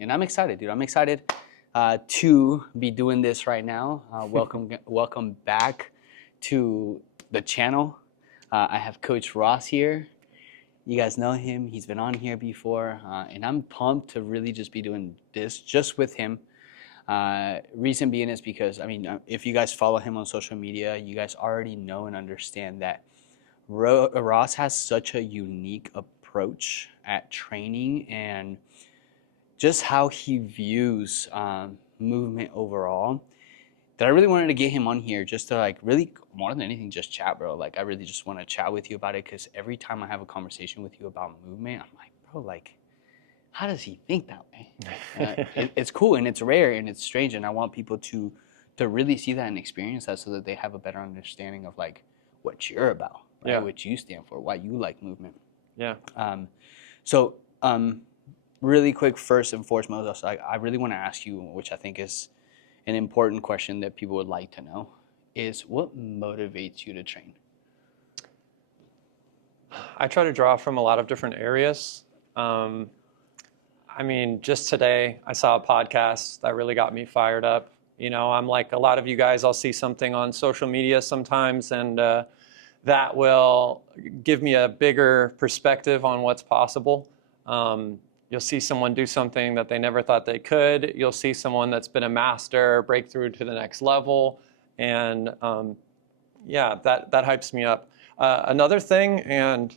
And I'm excited, dude. I'm excited to be doing this right now. Welcome back to the channel. I have Coach Ross here. You guys know him. He's been on here before, and I'm pumped to really just be doing this just with him. Reason being is because, if you guys follow him on social media, you guys already know and understand that Ross has such a unique approach at training and just how he views movement overall, that I really wanted to get him on here just to really, more than anything, just chat, bro. I really just want to chat with you about it, because every time I have a conversation with you about movement, I'm like, bro, how does he think that way? It's cool and it's rare and it's strange, and I want people to really see that and experience that so that they have a better understanding of what you're about, right? Yeah. What you stand for, why you like movement. Yeah. Really quick, first and foremost, I really want to ask you, which I think is an important question that people would like to know, is what motivates you to train? I try to draw from a lot of different areas. Just today I saw a podcast that really got me fired up. I'm like a lot of you guys, I'll see something on social media sometimes, and that will give me a bigger perspective on what's possible. You'll see someone do something that they never thought they could. You'll see someone that's been a master break through to the next level. And that hypes me up. Another thing, and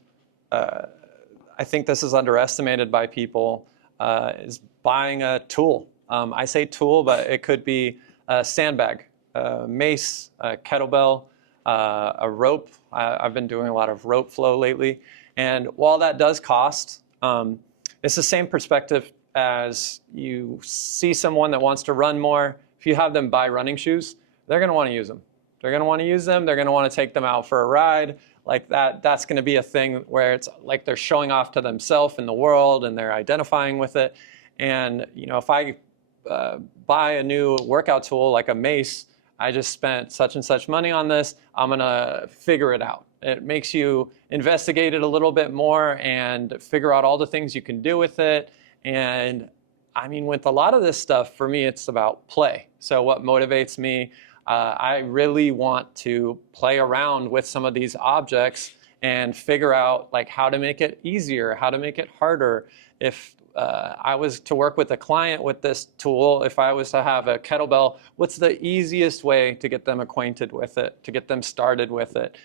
I think this is underestimated by people, is buying a tool. I say tool, but it could be a sandbag, a mace, a kettlebell, a rope. I've been doing a lot of rope flow lately. And while that does cost, it's the same perspective as you see someone that wants to run more. If you have them buy running shoes, they're going to want to use them. They're going to want to use them. They're going to want to take them out for a ride. That's going to be a thing where it's like they're showing off to themselves in the world and they're identifying with it. And, if I buy a new workout tool like a mace, I just spent such and such money on this, I'm going to figure it out. It makes you investigate it a little bit more and figure out all the things you can do with it. And with a lot of this stuff, for me, it's about play. So what motivates me, I really want to play around with some of these objects and figure out how to make it easier, how to make it harder. If I was to work with a client with this tool, if I was to have a kettlebell, what's the easiest way to get them acquainted with it, to get them started with it?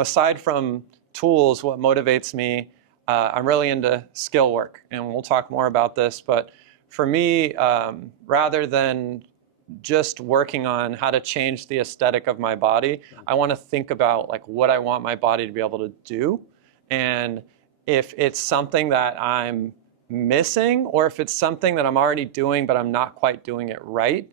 Aside from tools, what motivates me, I'm really into skill work, and we'll talk more about this, but for me, rather than just working on how to change the aesthetic of my body, I want to think about what I want my body to be able to do. And if it's something that I'm missing, or if it's something that I'm already doing, but I'm not quite doing it right,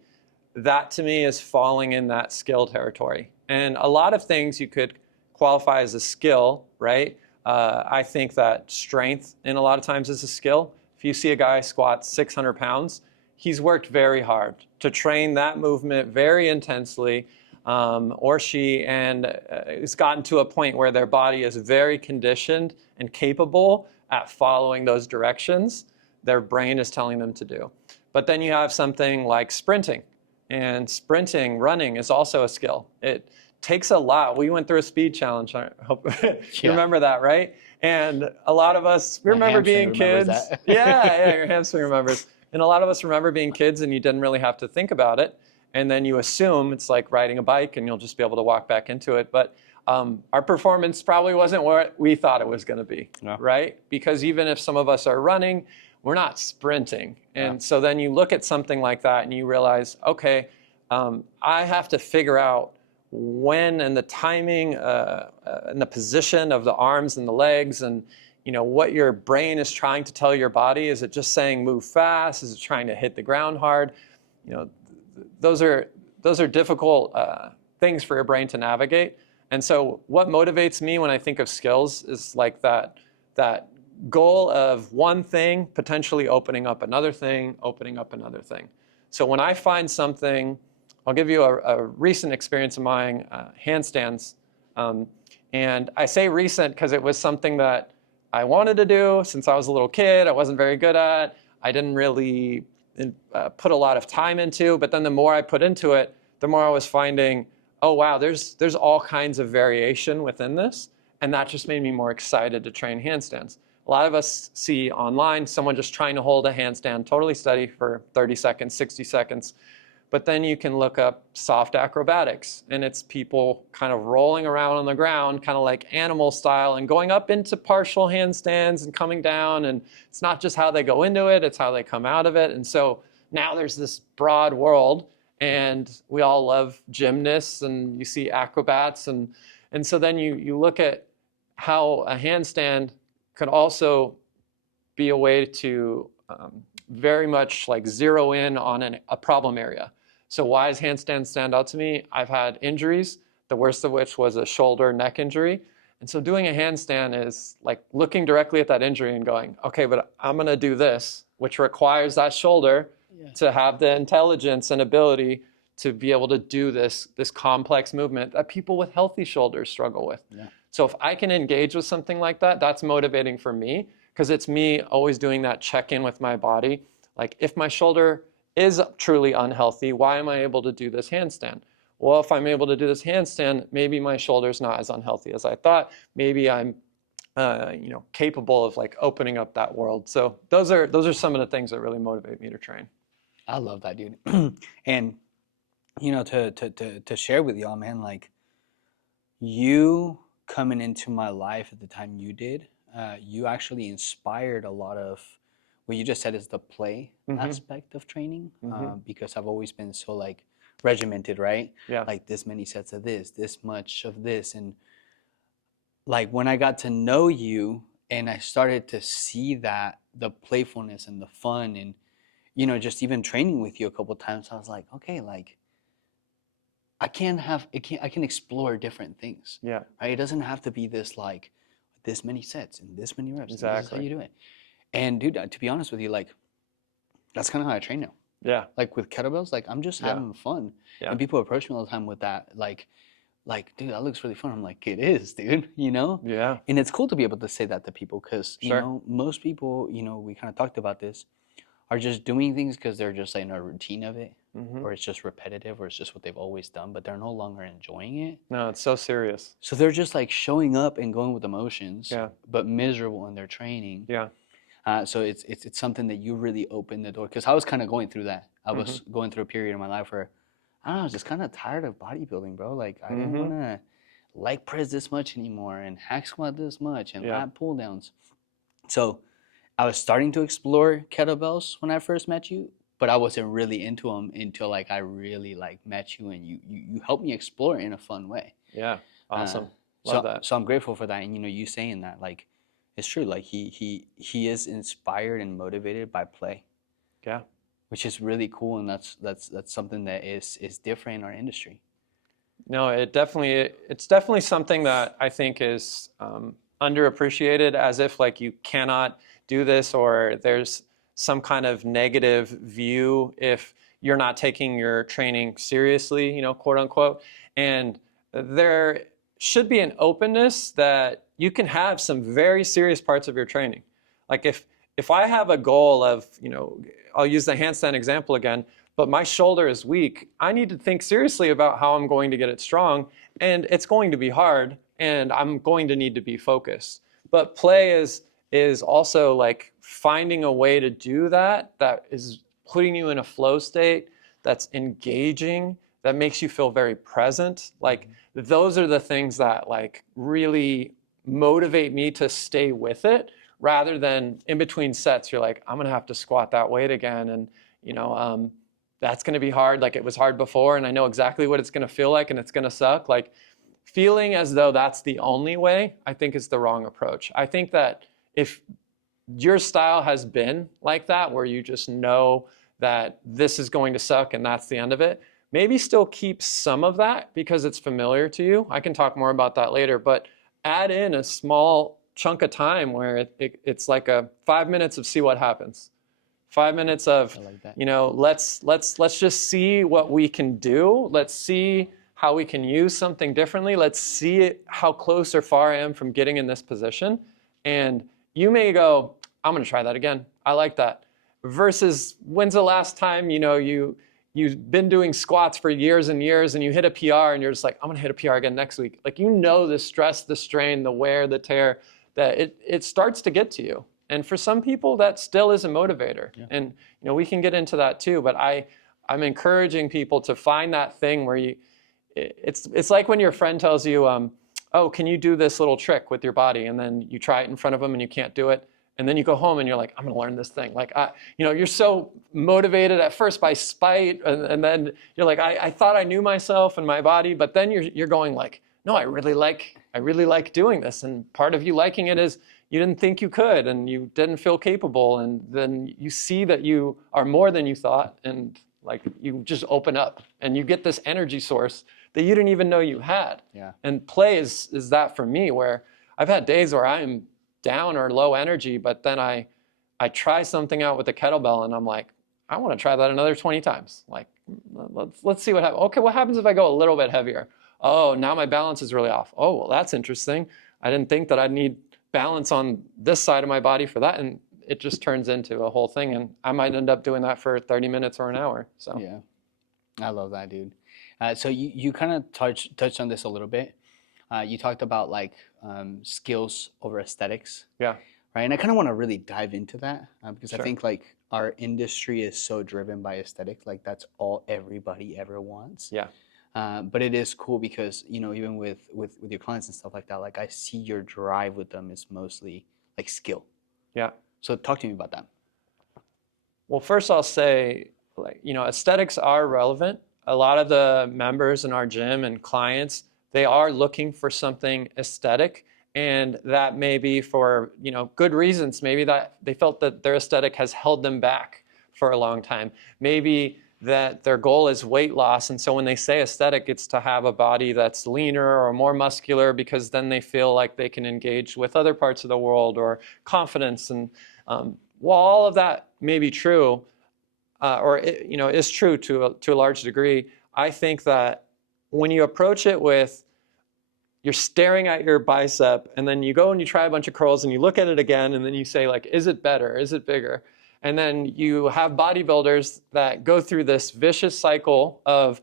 that to me is falling in that skill territory. And a lot of things you could qualify as a skill, right? I think that strength in a lot of times is a skill. If you see a guy squat 600 pounds, he's worked very hard to train that movement very intensely, or she, and it's gotten to a point where their body is very conditioned and capable at following those directions their brain is telling them to do. But then you have something like sprinting. And sprinting, running is also a skill. It takes a lot. We went through a speed challenge. I hope you remember that, right? And a lot of us remember being kids. Yeah, your hamstring remembers. And a lot of us remember being kids and you didn't really have to think about it. And then you assume it's like riding a bike and you'll just be able to walk back into it. But our performance probably wasn't what we thought it was going to be, right? Because even if some of us are running, we're not sprinting. And so then you look at something like that and you realize, okay, I have to figure out when and the timing and the position of the arms and the legs, and what your brain is trying to tell your body. Is it just saying move fast? Is it trying to hit the ground hard? Those are difficult things for your brain to navigate. And so what motivates me when I think of skills is that goal of one thing potentially opening up another thing, opening up another thing. So when I find something, I'll give you a recent experience of mine, handstands. And I say recent because it was something that I wanted to do since I was a little kid. I wasn't very good at. I didn't really put a lot of time into, but then the more I put into it, the more I was finding, oh wow, there's all kinds of variation within this, and that just made me more excited to train handstands. A lot of us see online someone just trying to hold a handstand totally steady for 30 seconds, 60 seconds, but then you can look up soft acrobatics, and it's people kind of rolling around on the ground, kind of like animal style, and going up into partial handstands and coming down, and it's not just how they go into it, it's how they come out of it. And so now there's this broad world, and we all love gymnasts, and you see acrobats, and so then you look at how a handstand could also be a way to very much like zero in on a problem area. So why does handstand stand out to me? I've had injuries, the worst of which was a shoulder neck injury. And so doing a handstand is like looking directly at that injury and going, okay, but I'm gonna do this, which requires that shoulder to have the intelligence and ability to be able to do this complex movement that people with healthy shoulders struggle with. Yeah. So if I can engage with something like that, that's motivating for me, because it's me always doing that check-in with my body. Like, if my shoulder is truly unhealthy, why am I able to do this handstand? Well, if I'm able to do this handstand, maybe my shoulder's not as unhealthy as I thought. Maybe I'm capable of like opening up that world. So those are some of the things that really motivate me to train. I love that, dude. And to share with y'all, man, like, you coming into my life at the time you did, you actually inspired a lot of what you just said is the play aspect of training, because I've always been so like regimented, right? Yeah. Like this many sets of this much of this. And like when I got to know you and I started to see that the playfulness and the fun and, just even training with you a couple of times, I was like, okay, like I can explore different things. Yeah. Right? It doesn't have to be this like this many sets and this many reps. Exactly. This is how you do it. And dude, to be honest with you, like that's kind of how I train now. Yeah. Like with kettlebells, like I'm just having fun. Yeah. And people approach me all the time with that, like, dude, that looks really fun. I'm like, it is, dude, Yeah. And it's cool to be able to say that to people because, Sure. most people, we kind of talked about this, are just doing things because they're just like in a routine of it, or it's just repetitive, or it's just what they've always done, but they're no longer enjoying it. No, it's so serious. So they're just like showing up and going with emotions, Yeah. but miserable in their training. Yeah. So it's something that you really opened the door, because I was kind of going through that. I was going through a period in my life where I don't know, I was just kind of tired of bodybuilding, bro. Like I didn't want to leg press this much anymore and hack squat this much and lat pull downs. So I was starting to explore kettlebells when I first met you, but I wasn't really into them until like I really like met you, and you helped me explore in a fun way. Yeah. Awesome. Love that. So I'm grateful for that, and you saying that, like, it's true. Like he is inspired and motivated by play. Yeah. Which is really cool, and that's something that is different in our industry. No, it's definitely something that I think is underappreciated, as if like you cannot do this, or there's some kind of negative view if you're not taking your training seriously, quote unquote. And there should be an openness that you can have some very serious parts of your training. Like if I have a goal of, I'll use the handstand example again, but my shoulder is weak, I need to think seriously about how I'm going to get it strong, and it's going to be hard, and I'm going to need to be focused. But play is also like finding a way to do that is putting you in a flow state, that's engaging, that makes you feel very present. Like those are the things that like really motivate me to stay with it, rather than in between sets, you're like, I'm gonna have to squat that weight again, and that's gonna be hard. Like it was hard before, and I know exactly what it's gonna feel like, and it's gonna suck. Like feeling as though that's the only way, I think is the wrong approach. I think that if your style has been like that, where you just know that this is going to suck and that's the end of it, maybe still keep some of that because it's familiar to you. I can talk more about that later, but add in a small chunk of time where it's like a 5 minutes of see what happens. 5 minutes of, let's just see what we can do. Let's see how we can use something differently. Let's see how close or far I am from getting in this position. And you may go, I'm going to try that again. I like that. Versus when's the last time, you've been doing squats for years and years and you hit a PR and you're just like, I'm going to hit a PR again next week. Like, the stress, the strain, the wear, the tear, that it starts to get to you. And for some people, that still is a motivator. Yeah. And, we can get into that too, but I'm encouraging people to find that thing where it's like when your friend tells you, oh, can you do this little trick with your body? And then you try it in front of them and you can't do it. And then you go home and you're like, I'm going to learn this thing. Like, you're so motivated at first by spite. And then you're like, I thought I knew myself and my body. But then you're going like, no, I really like doing this. And part of you liking it is you didn't think you could and you didn't feel capable. And then you see that you are more than you thought. And like, you just open up and you get this energy source that you didn't even know you had. Yeah. And play is that for me, where I've had days where I'm down or low energy, but then I try something out with a kettlebell and I'm like, I want to try that another 20 times. Like, let's see what happens. Okay, what happens if I go a little bit heavier? Oh, now my balance is really off. Oh, well, that's interesting. I didn't think that I'd need balance on this side of my body for that. And it just turns into a whole thing. And I might end up doing that for 30 minutes or an hour. So yeah, I love that, dude. So you kind of touched on this a little bit. You talked about like skills over aesthetics. Yeah. Right. And I kind of want to really dive into that because Sure. I think like our industry is so driven by aesthetics. Like that's all everybody ever wants. Yeah. But it is cool because, even with your clients and stuff like that, like I see your drive with them is mostly like skill. Yeah. So talk to me about that. Well, first I'll say, like, aesthetics are relevant. A lot of the members in our gym and clients, they are looking for something aesthetic, and that may be for, good reasons. Maybe that they felt that their aesthetic has held them back for a long time. Maybe that their goal is weight loss, and so when they say aesthetic, it's to have a body that's leaner or more muscular, because then they feel like they can engage with other parts of the world, or confidence. And while all of that may be true, is true to a large degree, I think that when you approach it with, you're staring at your bicep and then you go and you try a bunch of curls and you look at it again and then you say like, is it better? Is it bigger? And then you have bodybuilders that go through this vicious cycle of,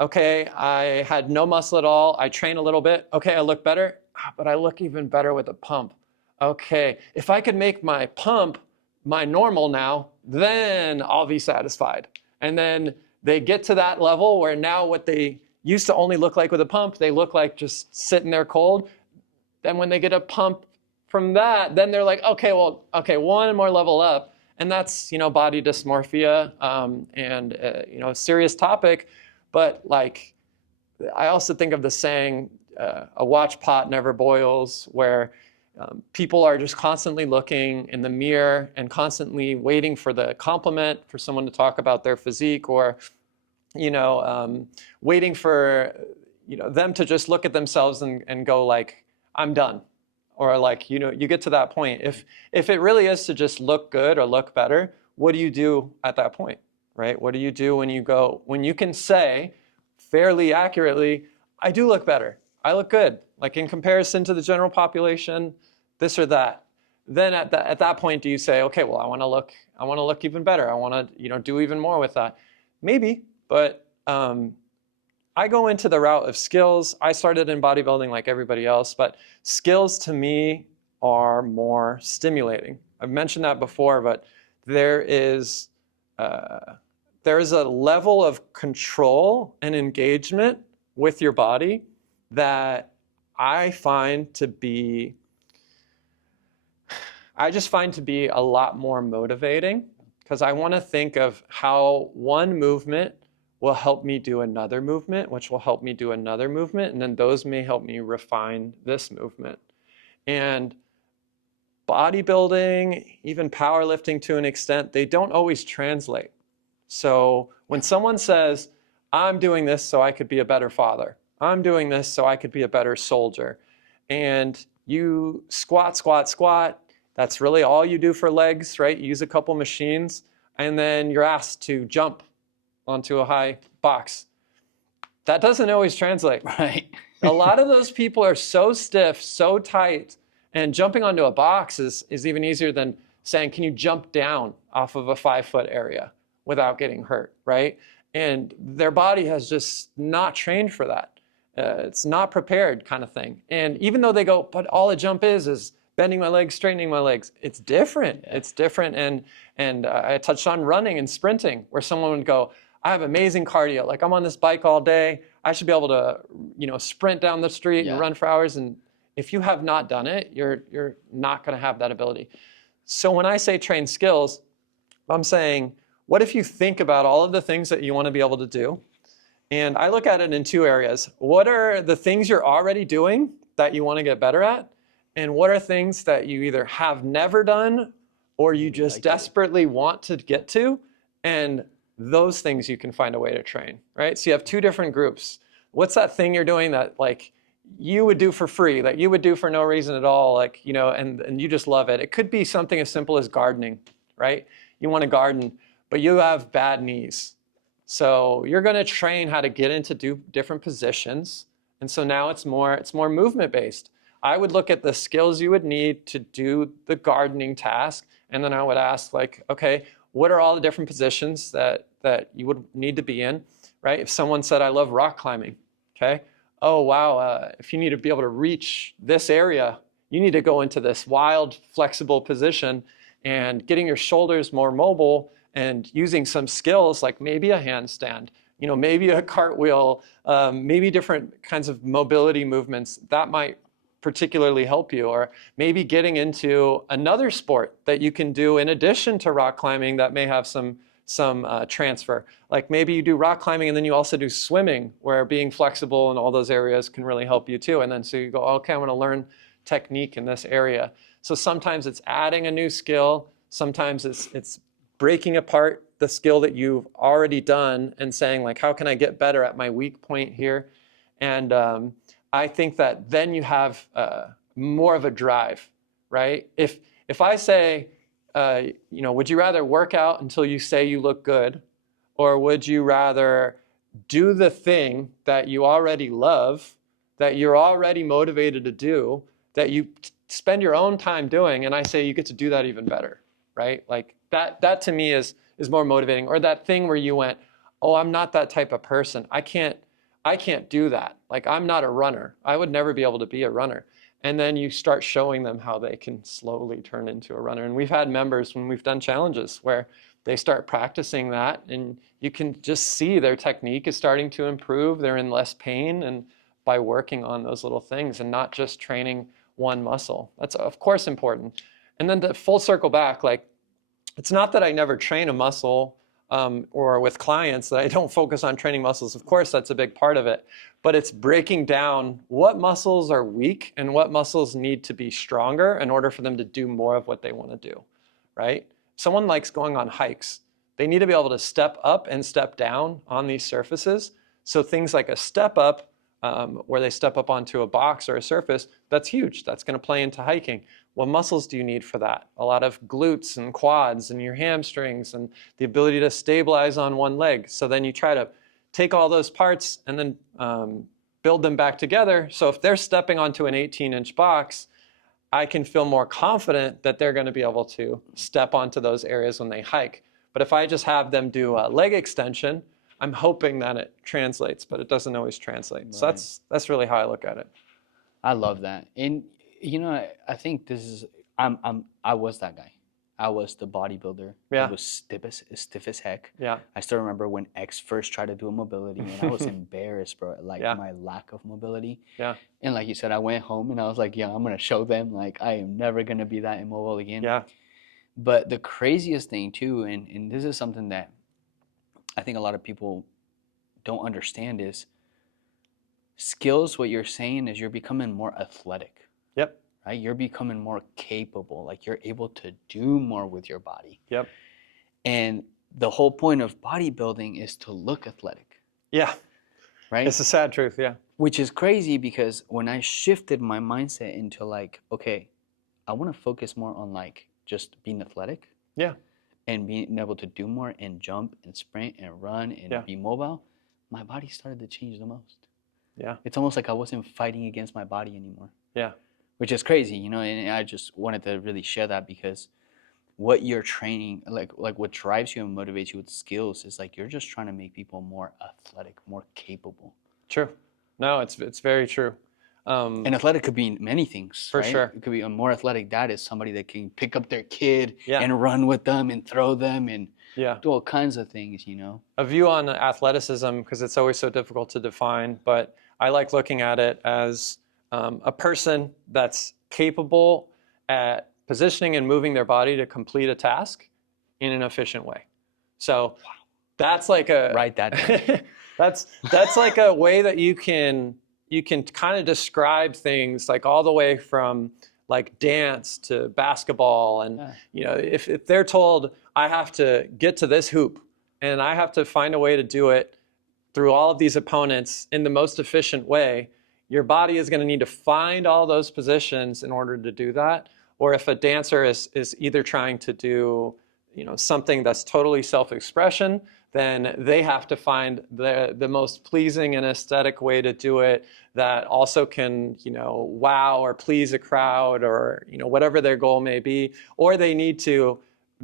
okay, I had no muscle at all. I train a little bit. Okay, I look better, but I look even better with a pump. Okay, if I could make my pump my normal now, then I'll be satisfied. And then they get to that level where now what they used to only look like with a pump, they look like just sitting there cold. Then when they get a pump from that, then they're like, okay, one more level up. And that's, body dysmorphia, and a serious topic. But like, I also think of the saying, a watch pot never boils, where people are just constantly looking in the mirror and constantly waiting for the compliment, for someone to talk about their physique, or waiting for them to just look at themselves and go like, I'm done. Or like, you get to that point. If it really is to just look good or look better, what do you do at that point, right? What do you do when you can say fairly accurately, I do look better, I look good, like in comparison to the general population, this or that? Then at that point, do you say, okay, well, I want to look even better, I want to do even more with that? Maybe, but I go into the route of skills. I started in bodybuilding like everybody else, but skills to me are more stimulating. I've mentioned that before, but there is a level of control and engagement with your body that I just find to be a lot more motivating, because I want to think of how one movement will help me do another movement, which will help me do another movement, and then those may help me refine this movement. And bodybuilding, even powerlifting to an extent, they don't always translate. So when someone says, I'm doing this so I could be a better father, I'm doing this so I could be a better soldier, and you squat, that's really all you do for legs, right? You use a couple machines, and then you're asked to jump onto a high box. That doesn't always translate. Right. A lot of those people are so stiff, so tight, And jumping onto a box is even easier than saying, can you jump down off of a 5-foot area without getting hurt, right? And their body has just not trained for that. It's not prepared kind of thing. And even though they go, but all a jump is bending my legs, straightening my legs, it's different. Yeah. It's different. And I touched on running and sprinting, where someone would go, I have amazing cardio. Like, I'm on this bike all day. I should be able to, sprint down the street and run for hours. And if you have not done it, you're not going to have that ability. So when I say train skills, I'm saying, what if you think about all of the things that you want to be able to do? And I look at it in 2 areas. What are the things you're already doing that you want to get better at? And what are things that you either have never done or you just desperately want to get to? And those things you can find a way to train, right? So you have 2 different groups. What's that thing you're doing that like you would do for free, that you would do for no reason at all, like, and you just love it? It could be something as simple as gardening, right? You want to garden, but you have bad knees. So you're going to train how to get into different positions. And so now it's more movement based. I would look at the skills you would need to do the gardening task. And then I would ask, like, okay, what are all the different positions that you would need to be in, right? If someone said, I love rock climbing, okay? Oh, wow, if you need to be able to reach this area, you need to go into this wild, flexible position, and getting your shoulders more mobile and using some skills like maybe a handstand, maybe a cartwheel, maybe different kinds of mobility movements that might particularly help you, or maybe getting into another sport that you can do in addition to rock climbing that may have some transfer. Like maybe you do rock climbing and then you also do swimming, where being flexible in all those areas can really help you too. And then so you go, okay, I want to learn technique in this area. So sometimes it's adding a new skill. Sometimes it's breaking apart the skill that you've already done and saying, like, how can I get better at my weak point here? And I think that then you have more of a drive, right? If I say, would you rather work out until you say you look good, or would you rather do the thing that you already love, that you're already motivated to do, that you spend your own time doing, and I say you get to do that even better, right? Like that to me is more motivating. Or that thing where you went, oh, I'm not that type of person. I can't do that. Like, I'm not a runner. I would never be able to be a runner. And then you start showing them how they can slowly turn into a runner. And we've had members when we've done challenges where they start practicing that, and you can just see their technique is starting to improve. They're in less pain, and by working on those little things and not just training one muscle. That's of course important. And then to full circle back, like, it's not that I never train a muscle or with clients that I don't focus on training muscles. Of course, that's a big part of it. But it's breaking down what muscles are weak and what muscles need to be stronger in order for them to do more of what they want to do, right? Someone likes going on hikes. They need to be able to step up and step down on these surfaces. So things like a step up, where they step up onto a box or a surface, that's huge. That's going to play into hiking. What muscles do you need for that? A lot of glutes and quads and your hamstrings and the ability to stabilize on one leg. So then you try to take all those parts and then build them back together. So if they're stepping onto an 18-inch box, I can feel more confident that they're going to be able to step onto those areas when they hike. But if I just have them do a leg extension, I'm hoping that it translates, but it doesn't always translate. Right. So that's really how I look at it. I love that. And I think this is I was that guy. I was the bodybuilder. Yeah. It was stiff as heck. Yeah. I still remember when X first tried to do a mobility, and I was embarrassed, bro, like my lack of mobility. Yeah. And like you said, I went home and I was like, yeah, I'm gonna show them, like, I am never gonna be that immobile again. Yeah. But the craziest thing too, and this is something that I think a lot of people don't understand, is skills. What you're saying is you're becoming more athletic. Yep. Right? You're becoming more capable. Like, you're able to do more with your body. Yep. And the whole point of bodybuilding is to look athletic. Yeah. Right? It's a sad truth, yeah. Which is crazy, because when I shifted my mindset into like, okay, I want to focus more on like just being athletic. Yeah. And being able to do more and jump and sprint and run and be mobile, my body started to change the most. Yeah. It's almost like I wasn't fighting against my body anymore. Yeah. which is crazy, you know. And I just wanted to really share that because what you're training, like what drives you and motivates you with skills is like you're just trying to make people more athletic, more capable. True. No, it's very true. And athletic could be many things. For right? sure. It could be a more athletic dad is somebody that can pick up their kid Yeah. and run with them and throw them and Yeah. do all kinds of things, you know. A view on athleticism, because it's always so difficult to define, but I like looking at it as a person that's capable at positioning and moving their body to complete a task in an efficient way. So that's like a Write that down. that's like a way that you can kind of describe things, like all the way from like dance to basketball. And Yeah. you know, if they're told I have to get to this hoop and I have to find a way to do it through all of these opponents in the most efficient way, your body is going to need to find all those positions in order to do that. Or if a dancer is either trying to do, you know, something that's totally self-expression, then they have to find the most pleasing and aesthetic way to do it that also can, you know, wow or please a crowd, or, you know, whatever their goal may be. Or they need to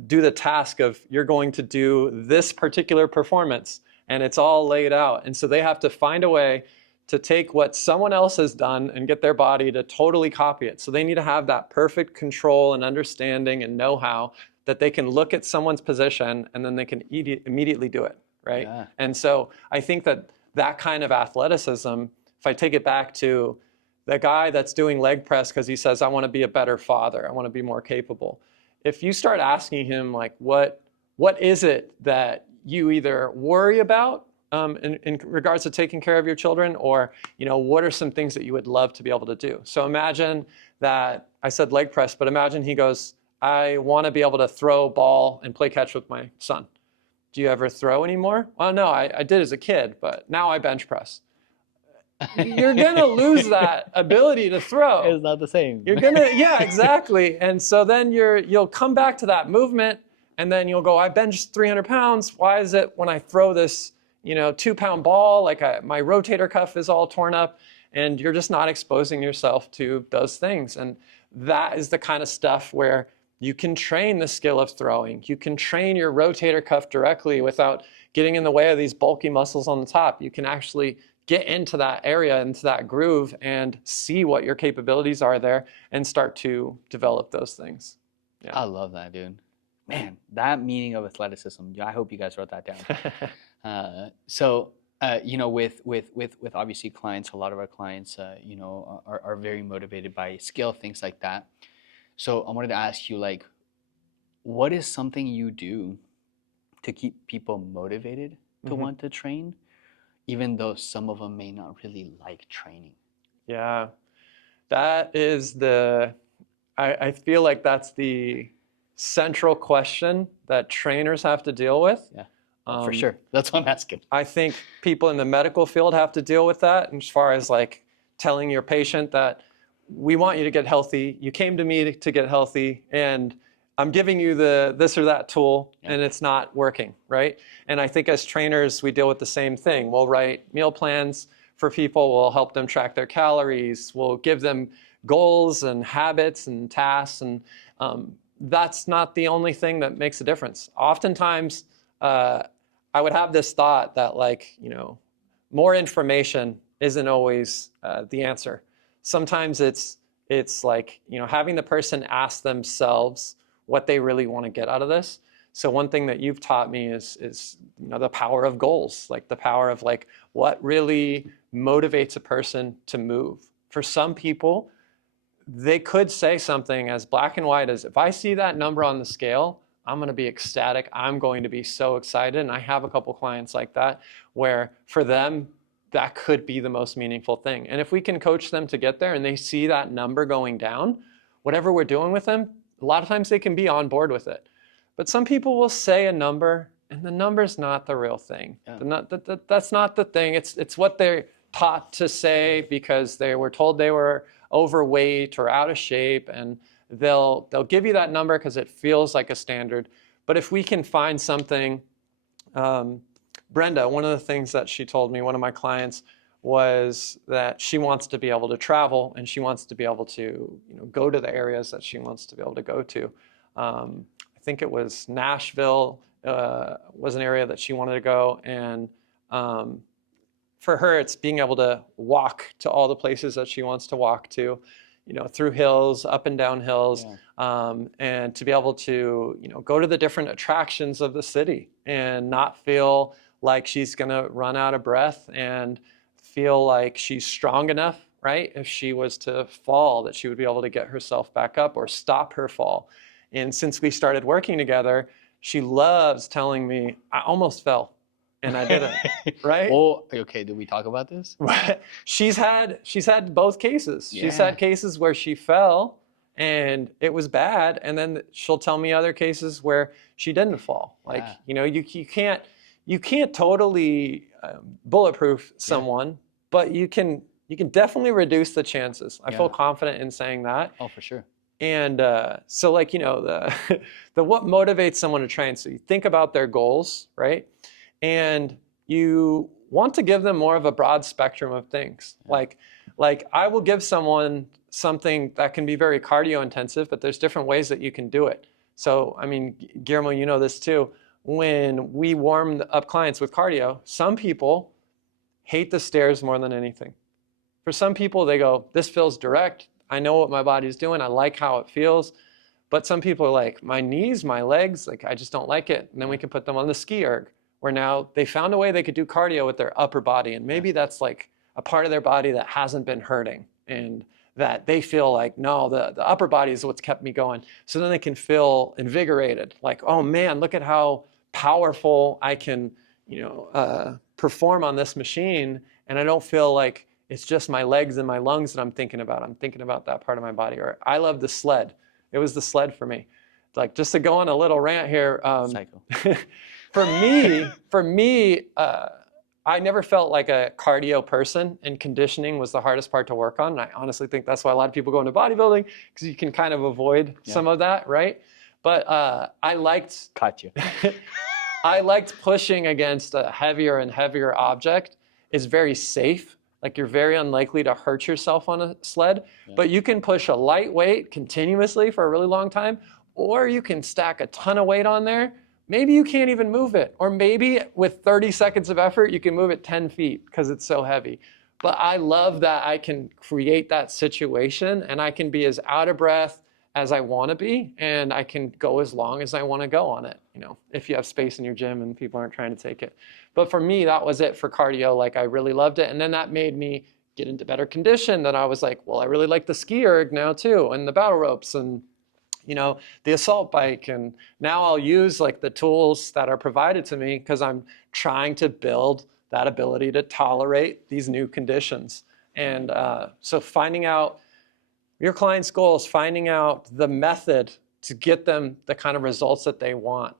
do the task of, you're going to do this particular performance, and it's all laid out. And so they have to find a way to take what someone else has done and get their body to totally copy it. So they need to have that perfect control and understanding and know-how that they can look at someone's position and then they can immediately do it, right? Yeah. And so I think that kind of athleticism, if I take it back to the guy that's doing leg press because he says, I want to be a better father, I want to be more capable. If you start asking him, like, what is it that you either worry about in regards to taking care of your children, or, you know, what are some things that you would love to be able to do? So imagine that, I said leg press, but imagine he goes, I want to be able to throw ball and play catch with my son. Do you ever throw anymore? Well, no, I did as a kid, but now I bench press. You're going to lose that ability to throw. It's not the same. You're going to, yeah, exactly. And so then you'll come back to that movement, and then you'll go, I benched 300 pounds. Why is it when I throw this, you know, 2-pound ball, like my rotator cuff is all torn up? And you're just not exposing yourself to those things. And that is the kind of stuff where you can train the skill of throwing. You can train your rotator cuff directly without getting in the way of these bulky muscles on the top. You can actually get into that area, into that groove, and see what your capabilities are there and start to develop those things. Yeah. I love that, dude. Man, that meaning of athleticism, I hope you guys wrote that down. You know, with obviously clients, a lot of our clients, you know, are very motivated by skill, things like that. So I wanted to ask you, like, what is something you do to keep people motivated to want to train, even though some of them may not really like training? Yeah, that is I feel like that's the central question that trainers have to deal with. Yeah, for sure. That's what I'm asking. I think people in the medical field have to deal with that, as far as like telling your patient that we want you to get healthy. You came to me to get healthy, and I'm giving you this or that tool, and it's not working, right? And I think as trainers, we deal with the same thing. We'll write meal plans for people. We'll help them track their calories. We'll give them goals and habits and tasks, and that's not the only thing that makes a difference. Oftentimes, I would have this thought that, like, you know, more information isn't always the answer. Sometimes it's like, you know, having the person ask themselves what they really want to get out of this. So one thing that you've taught me is you know, the power of goals, like the power of like what really motivates a person to move. For some people, they could say something as black and white as, if I see that number on the scale, I'm going to be ecstatic. I'm going to be so excited. And I have a couple clients like that, where for them, that could be the most meaningful thing. And if we can coach them to get there and they see that number going down, whatever we're doing with them, a lot of times they can be on board with it. But some people will say a number, and the number's not the real thing. Yeah. That's not the thing. It's what they're taught to say because they were told they were overweight or out of shape, and they'll give you that number because it feels like a standard. But if we can find something, Brenda, one of the things that she told me, one of my clients, was that she wants to be able to travel and she wants to be able to, go to the areas that she wants to be able to go to. I think it was Nashville was an area that she wanted to go, and for her, it's being able to walk to all the places that she wants to walk to, through hills, up and down hills, and to be able to, go to the different attractions of the city and not feel like she's going to run out of breath, and feel like she's strong enough, right? If she was to fall, that she would be able to get herself back up or stop her fall. And since we started working together, she loves telling me, I almost fell and I didn't, right? Oh, okay. Did we talk about this? She's had both cases. She's had cases where she fell and it was bad, and then she'll tell me other cases where she didn't fall. Like, you can't totally bulletproof someone, but you can definitely reduce the chances. I feel confident in saying that. Oh, for sure. And so, like, the what motivates someone to train. So you think about their goals, right? And you want to give them more of a broad spectrum of things. Like I will give someone something that can be very cardio intensive, but there's different ways that you can do it. So, I mean, Guillermo, you know this too. When we warm up clients with cardio, some people hate the stairs more than anything. For some people, they go, this feels direct. I know what my body's doing. I like how it feels. But some people are like, my knees, my legs, like, I just don't like it. And then we can put them on the ski erg, where now they found a way they could do cardio with their upper body. And maybe that's like a part of their body that hasn't been hurting, and that they feel like, no, the upper body is what's kept me going. So then they can feel invigorated. Like, oh man, look at how powerful I can, perform on this machine. And I don't feel like it's just my legs and my lungs that I'm thinking about. I'm thinking about that part of my body. Or I love the sled. It was the sled for me. Like, just to go on a little rant here. Cycle. For me, I never felt like a cardio person, and conditioning was the hardest part to work on. And I honestly think that's why a lot of people go into bodybuilding, because you can kind of avoid some of that, right? But I liked I liked pushing against a heavier and heavier object. It's very safe. Like, you're very unlikely to hurt yourself on a sled, but you can push a light weight continuously for a really long time, or you can stack a ton of weight on there. Maybe you can't even move it, or maybe with 30 seconds of effort, you can move it 10 feet because it's so heavy. But I love that I can create that situation, and I can be as out of breath as I want to be, and I can go as long as I want to go on it, if you have space in your gym and people aren't trying to take it. But for me, that was it for cardio. Like, I really loved it. And then that made me get into better condition. Then I was like, well, I really like the ski erg now too, and the battle ropes, and the assault bike. And now I'll use like the tools that are provided to me, because I'm trying to build that ability to tolerate these new conditions. And so finding out your client's goals, finding out the method to get them the kind of results that they want.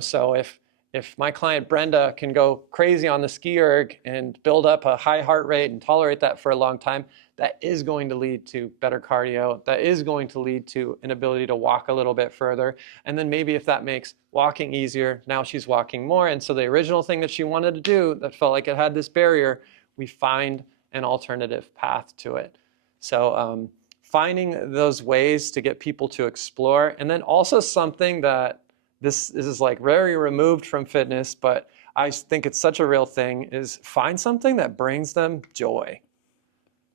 So if my client Brenda can go crazy on the ski erg and build up a high heart rate and tolerate that for a long time, that is going to lead to better cardio. That is going to lead to an ability to walk a little bit further. And then maybe if that makes walking easier, now she's walking more. And so the original thing that she wanted to do that felt like it had this barrier, we find an alternative path to it. So finding those ways to get people to explore. And then also something that this is like very removed from fitness, but I think it's such a real thing, is find something that brings them joy,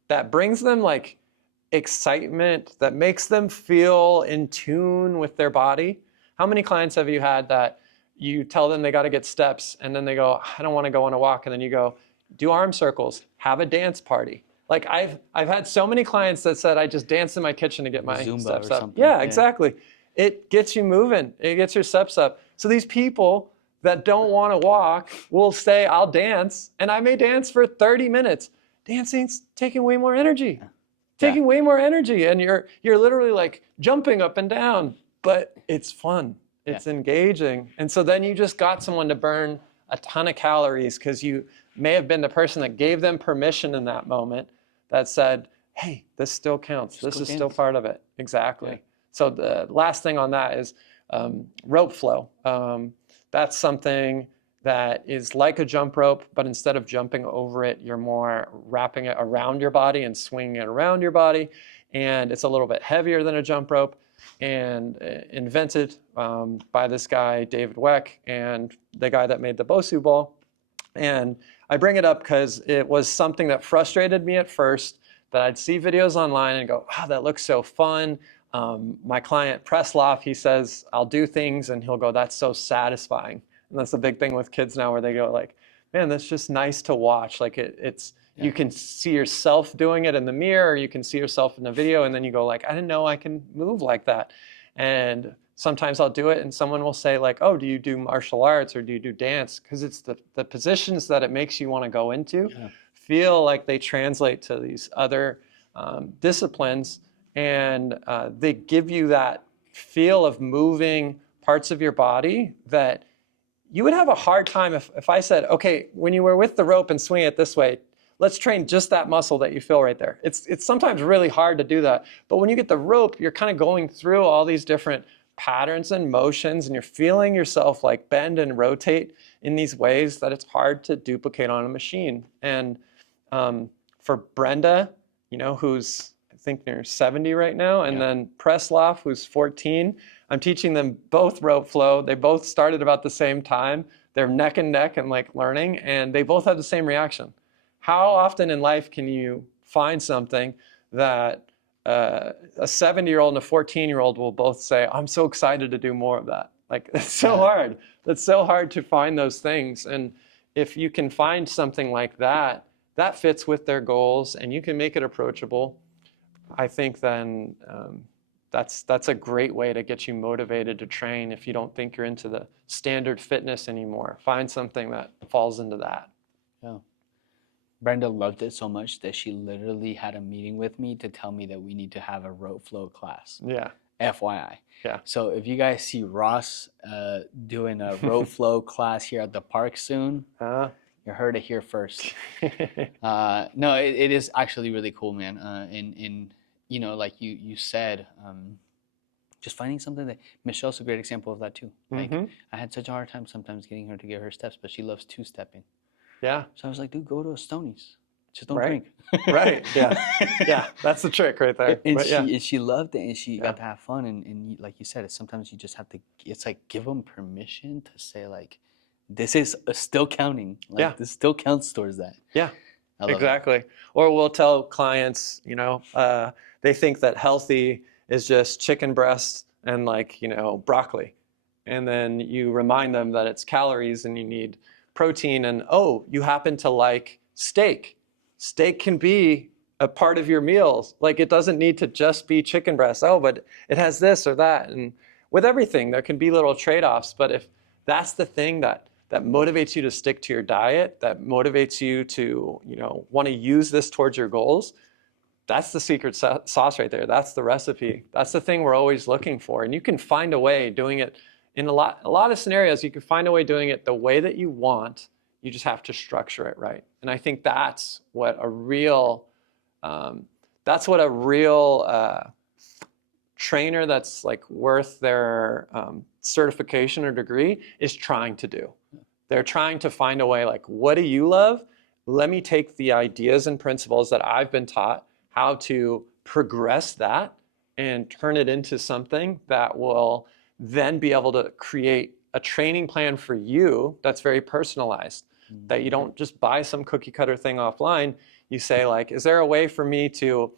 that brings them like excitement, that makes them feel in tune with their body. How many clients have you had that you tell them they got to get steps, and then they go, I don't want to go on a walk, and then you go, do arm circles, have a dance party. Like, I've had so many clients that said, I just dance in my kitchen to get my Zumba steps or up. something. Yeah, exactly. It gets you moving. It gets your steps up. So these people that don't want to walk will say, I'll dance, and I may dance for 30 minutes. Dancing's taking way more energy. Taking way more energy, and you're literally like jumping up and down, but it's fun. It's engaging. And so then you just got someone to burn a ton of calories, because you may have been the person that gave them permission in that moment, that said, hey, this still counts. This is still part of it. Exactly. Yeah. So the last thing on that is rope flow. That's something that is like a jump rope, but instead of jumping over it, you're more wrapping it around your body and swinging it around your body. And it's a little bit heavier than a jump rope, and invented by this guy, David Weck, and the guy that made the Bosu ball. And I bring it up because it was something that frustrated me at first, that I'd see videos online and go, oh, that looks so fun. My client Presloff, he says, I'll do things, and he'll go, that's so satisfying. And that's the big thing with kids now, where they go like, man, that's just nice to watch. Like it's, yeah. You can see yourself doing it in the mirror, or you can see yourself in the video, and then you go like, I didn't know I can move like that. And sometimes I'll do it and someone will say like, oh, do you do martial arts or do you do dance? Because it's the positions that it makes you want to go into, yeah. Feel like they translate to these other disciplines, and they give you that feel of moving parts of your body that you would have a hard time if I said, okay, when you were with the rope and swing it this way, let's train just that muscle that you feel right there. It's sometimes really hard to do that. But when you get the rope, you're kind of going through all these different patterns and motions, and you're feeling yourself like bend and rotate in these ways that it's hard to duplicate on a machine. And for Brenda, who's I think near 70 right now, and then Presloff, who's 14, I'm teaching them both rope flow. They both started about the same time. They're neck and neck and like learning, and they both have the same reaction. How often in life can you find something that a 70-year-old and a 14-year-old will both say, I'm so excited to do more of that? Like, it's so hard. It's so hard to find those things. And if you can find something like that, that fits with their goals, and you can make it approachable, I think then that's a great way to get you motivated to train if you don't think you're into the standard fitness anymore. Find something that falls into that. Yeah. Brenda loved it so much that she literally had a meeting with me to tell me that we need to have a rope flow class. Yeah. FYI. Yeah. So if you guys see Ross doing a rope flow class here at the park soon, you heard it here first. No, it is actually really cool, man. And like you said, just finding something that Michelle's a great example of that too. Like I had such a hard time sometimes getting her to get her steps, but she loves two-stepping. Yeah. So I was like, dude, go to a Stoney's. Just don't drink. Right. Yeah. Yeah. That's the trick right there. And she loved it, and she got to have fun. And like you said, sometimes you just have to, it's like give them permission to say like, this is still counting. Like, this still counts towards that. Yeah. Exactly. Or we'll tell clients, they think that healthy is just chicken breast and broccoli. And then you remind them that it's calories and you need protein, and you happen to like steak. Steak can be a part of your meals. Like, it doesn't need to just be chicken breast. But it has this or that. And with everything, there can be little trade-offs. But if that's the thing that motivates you to stick to your diet, that motivates you to, want to use this towards your goals, that's the secret sauce right there. That's the recipe. That's the thing we're always looking for. And you can find a way doing it in a lot of scenarios. You can find a way doing it the way that you want. You just have to structure it right. And I think that's what a real trainer that's like worth their certification or degree is trying to do. They're trying to find a way like, what do you love? Let me take the ideas and principles that I've been taught, how to progress that and turn it into something that will then be able to create a training plan for you that's very personalized, that you don't just buy some cookie cutter thing offline. You say like, is there a way for me to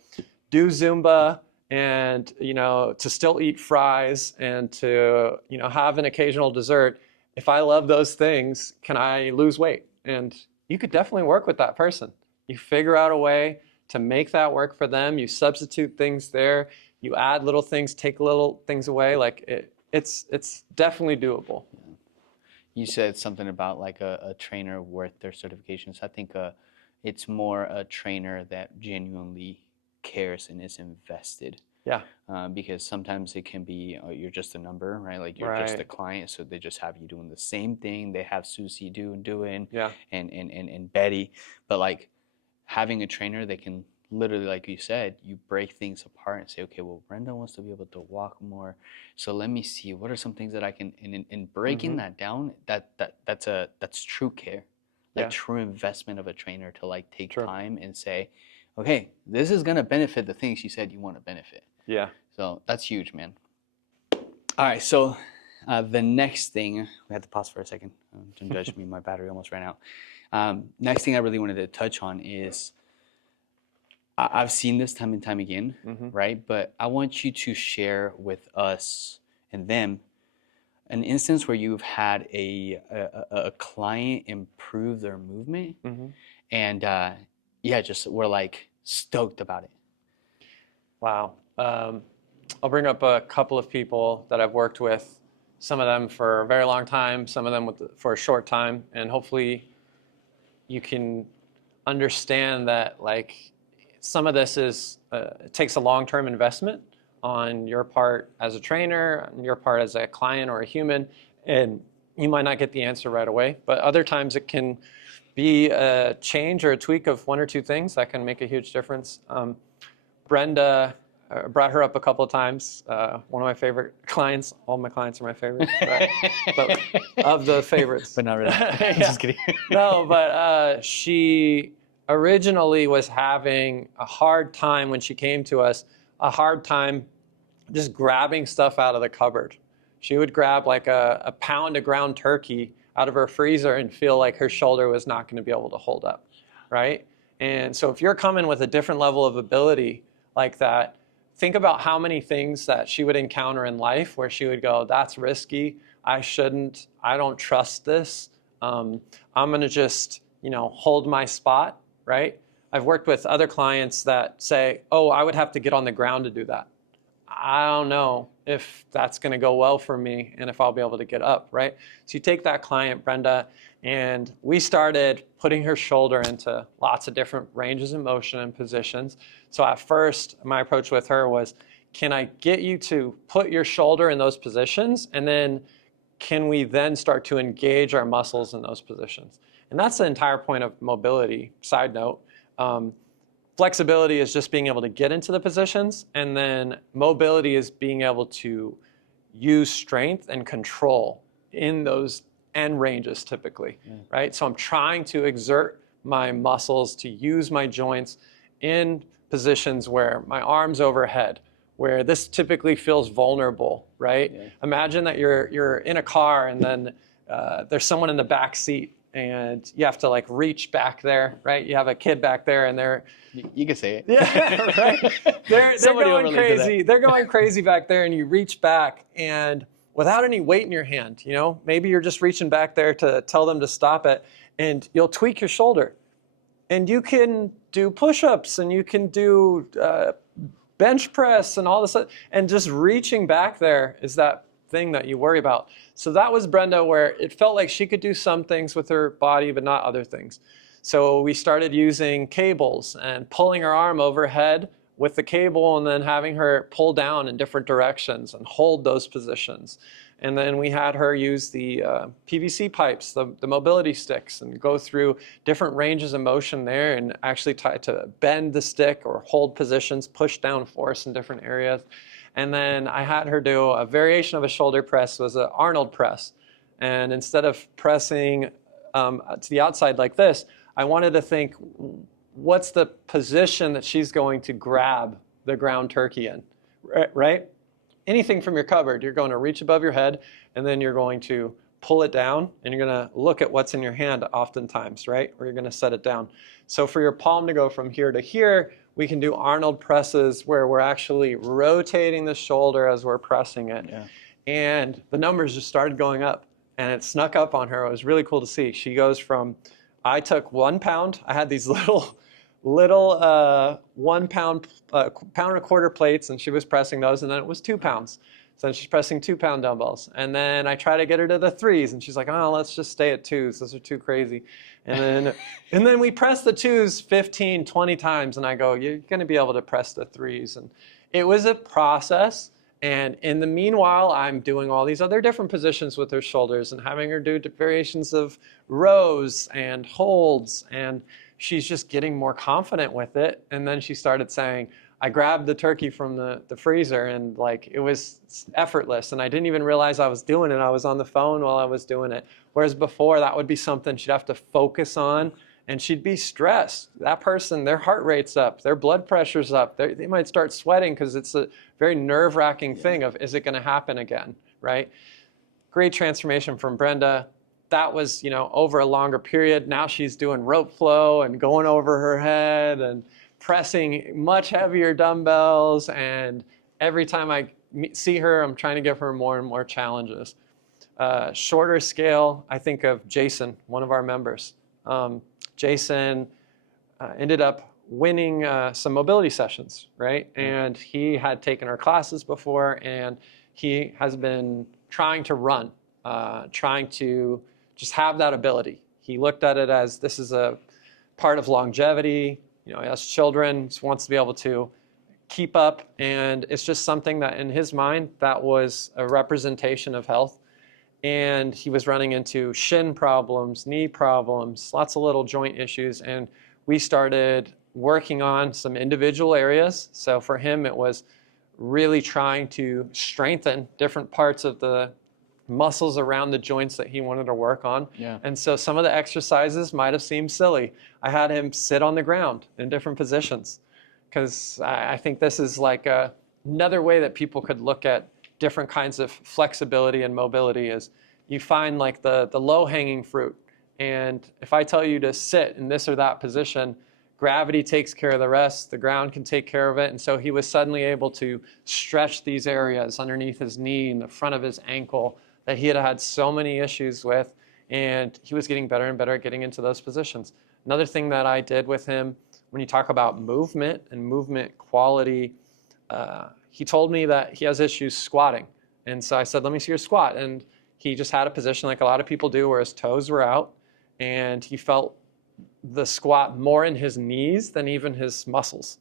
do Zumba and, to still eat fries and to, have an occasional dessert? If I love those things, can I lose weight? And you could definitely work with that person. You figure out a way to make that work for them. You substitute things there. You add little things, take little things away. Like it's definitely doable. You said something about like a trainer worth their certifications. I think it's more a trainer that genuinely cares and is invested. Yeah. Because sometimes it can be you're just a number, right? Like you're just a client, so they just have you doing the same thing they have Susie doing, and Betty. But like having a trainer that can literally, like you said, you break things apart and say, okay, well, Brenda wants to be able to walk more. So let me see, what are some things that I can, in breaking that down, that's true care, like Yeah. true investment of a trainer to like take True. time and say, okay, this is going to benefit the things you said you want to benefit. Yeah. So that's huge, man. All right, so the next thing, we had to pause for a second. Don't judge me, my battery almost ran out. Next thing I really wanted to touch on is, I've seen this time and time again, right? But I want you to share with us and them an instance where you've had a client improve their movement, and yeah, just we're like stoked about it. Wow. I'll bring up a couple of people that I've worked with, some of them for a very long time, some of them for a short time, and hopefully you can understand that like some of this is it takes a long-term investment on your part as a trainer, on your part as a client or a human, and you might not get the answer right away, but other times it can be a change or a tweak of one or two things that can make a huge difference. Brenda, brought her up a couple of times. One of my favorite clients. All my clients are my favorite, but of the favorites. But not really. Yeah. Just kidding. No, but she originally was having a hard time when she came to us, a hard time just grabbing stuff out of the cupboard. She would grab like a pound of ground turkey out of her freezer and feel like her shoulder was not going to be able to hold up, right? And so if you're coming with a different level of ability like that, think about how many things that she would encounter in life where she would go, that's risky, I shouldn't, I don't trust this, I'm going to just, hold my spot, right? I've worked with other clients that say, oh, I would have to get on the ground to do that. I don't know if that's going to go well for me and if I'll be able to get up, right? So you take that client, Brenda, and we started putting her shoulder into lots of different ranges of motion and positions. So at first, my approach with her was, can I get you to put your shoulder in those positions? And then can we then start to engage our muscles in those positions? And that's the entire point of mobility. Side note, flexibility is just being able to get into the positions, and then mobility is being able to use strength and control in those end ranges typically, right? So I'm trying to exert my muscles to use my joints in positions where my arm's overhead, where this typically feels vulnerable, right? Yeah. Imagine that you're in a car and then there's someone in the back seat and you have to like reach back there, right? You have a kid back there and they're... You can say it. Yeah, right? They're going crazy. They're going crazy back there and you reach back and without any weight in your hand, maybe you're just reaching back there to tell them to stop it and you'll tweak your shoulder. And you can do push-ups and you can do bench press and all this, and just reaching back there is that thing that you worry about. So that was Brenda, where it felt like she could do some things with her body, but not other things. So we started using cables and pulling her arm overhead with the cable and then having her pull down in different directions and hold those positions. And then we had her use the PVC pipes, the mobility sticks, and go through different ranges of motion there and actually try to bend the stick or hold positions, push down force in different areas. And then I had her do a variation of a shoulder press, was an Arnold press. And instead of pressing to the outside like this, I wanted to think, what's the position that she's going to grab the ground turkey in, right? Anything from your cupboard, you're going to reach above your head and then you're going to pull it down and you're going to look at what's in your hand oftentimes, right? Or you're going to set it down. So for your palm to go from here to here, we can do Arnold presses where we're actually rotating the shoulder as we're pressing it. Yeah. And the numbers just started going up and it snuck up on her. It was really cool to see. She goes from, I took 1 pound, I had these little 1 pound, pound and a quarter plates, and she was pressing those, and then it was 2 pounds. So then she's pressing 2 pound dumbbells. And then I try to get her to the 3s, and she's like, oh, let's just stay at 2s. Those are too crazy. And then we press the 2s 15, 20 times, and I go, you're gonna be able to press the 3s. And it was a process. And in the meanwhile, I'm doing all these other different positions with her shoulders and having her do variations of rows and holds. And she's just getting more confident with it. And then she started saying, I grabbed the turkey from the freezer and like it was effortless. And I didn't even realize I was doing it. I was on the phone while I was doing it. Whereas before that would be something she'd have to focus on and she'd be stressed. That person, their heart rate's up, their blood pressure's up. They might start sweating because it's a very nerve-wracking thing of, is it going to happen again, right? Great transformation from Brenda. That was, over a longer period. Now she's doing rope flow and going over her head and pressing much heavier dumbbells. And every time I see her, I'm trying to give her more and more challenges. Shorter scale, I think of Jason, one of our members. Jason ended up winning some mobility sessions, right? And he had taken our classes before, and he has been trying to run, trying to just have that ability. He looked at it as this is a part of longevity. He has children, just wants to be able to keep up, and it's just something that in his mind, that was a representation of health. And he was running into shin problems, knee problems, lots of little joint issues, and we started working on some individual areas. So for him, it was really trying to strengthen different parts of the muscles around the joints that he wanted to work on. Yeah. And so some of the exercises might have seemed silly. I had him sit on the ground in different positions because I think this is like another way that people could look at different kinds of flexibility and mobility is you find like the low-hanging fruit. And if I tell you to sit in this or that position, gravity takes care of the rest, the ground can take care of it. And so he was suddenly able to stretch these areas underneath his knee and the front of his ankle that he had had so many issues with, and he was getting better and better at getting into those positions. Another thing that I did with him, when you talk about movement and movement quality, he told me that he has issues squatting. And so I said, let me see your squat. And he just had a position like a lot of people do where his toes were out, and he felt the squat more in his knees than even his muscles,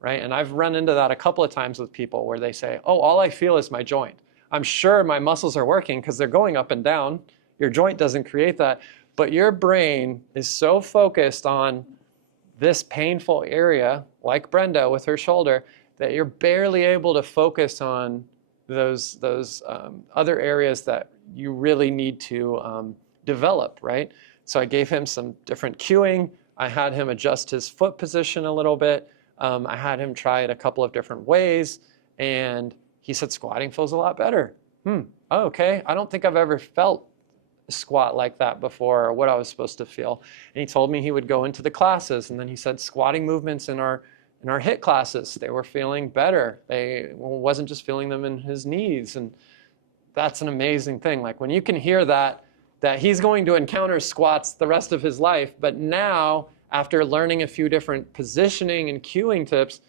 right? And I've run into that a couple of times with people where they say, oh, all I feel is my joint. I'm sure my muscles are working because they're going up and down. Your joint doesn't create that. But your brain is so focused on this painful area, like Brenda with her shoulder, that you're barely able to focus on those other areas that you really need to develop, right? So I gave him some different cueing. I had him adjust his foot position a little bit. I had him try it a couple of different ways, and he said, squatting feels a lot better. Oh, okay, I don't think I've ever felt a squat like that before, or what I was supposed to feel. And he told me he would go into the classes, and then he said squatting movements in our HIIT classes, they were feeling better. They wasn't just feeling them in his knees, and that's an amazing thing. Like when you can hear that he's going to encounter squats the rest of his life, but now, after learning a few different positioning and cueing tips,